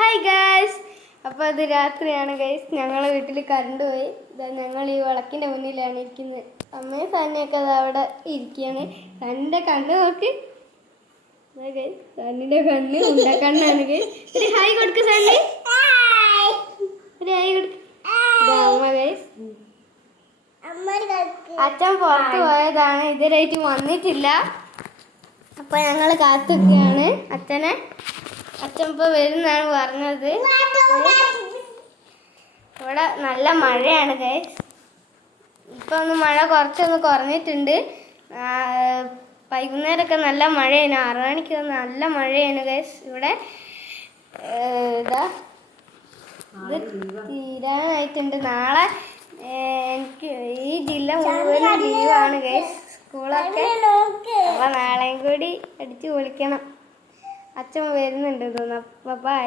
Hi guys, അപ്പോൾ അത് രാത്രിയാണ് ഗൈസ്. ഞങ്ങളെ വീട്ടിൽ കറണ്ട് പോയി. ഞങ്ങൾ ഈ വിളക്കിൻ്റെ മുന്നിലാണ് ഇരിക്കുന്നത്. അമ്മയും സണ്ണിയൊക്കെ അത് അവിടെ ഇരിക്കുകയാണ്. സണ്ണിൻ്റെ കണ്ണ് നോക്ക് ഗൈസ്, സണ്ണിൻ്റെ കണ്ണ് ഉണ്ടക്കണ്ണാണ് ഗൈസ്. ഒരു ഹായ് കൊടുക്ക് സണ്ണി, ഒരു ഹായ് കൊടുക്ക്. അമ്മ ഗൈസ്, അച്ഛൻ പുറത്ത് പോയതാണ്, ഇതുവരെയായിട്ട് വന്നിട്ടില്ല. അപ്പോൾ ഞങ്ങൾ കാത്തിരിക്കുകയാണ് അച്ഛനെ. അച്ഛൻ ഇപ്പോൾ വരുന്നാണ് പറഞ്ഞത്. ഇവിടെ നല്ല മഴയാണ് ഗൈസ്. ഇപ്പം ഒന്ന് മഴ കുറച്ചൊന്ന് കുറഞ്ഞിട്ടുണ്ട്. വൈകുന്നേരമൊക്കെ നല്ല മഴയാണ്. 6 മണിക്ക് നല്ല മഴയാണ് ഗൈസ്. ഇവിടെ ഇതാ ഇത് തീരാനായിട്ടുണ്ട്. നാളെ എനിക്ക് ഈ ജില്ല മുഴുവനും ലീവാണ് ഗൈസ്, സ്കൂളൊക്കെ. അപ്പോൾ നാളെയും കൂടി അടിച്ചു പൊളിക്കണം. അച്ഛൻ വരുന്നുണ്ട് തോന്നുന്നു. അപ്പോൾ ബൈ.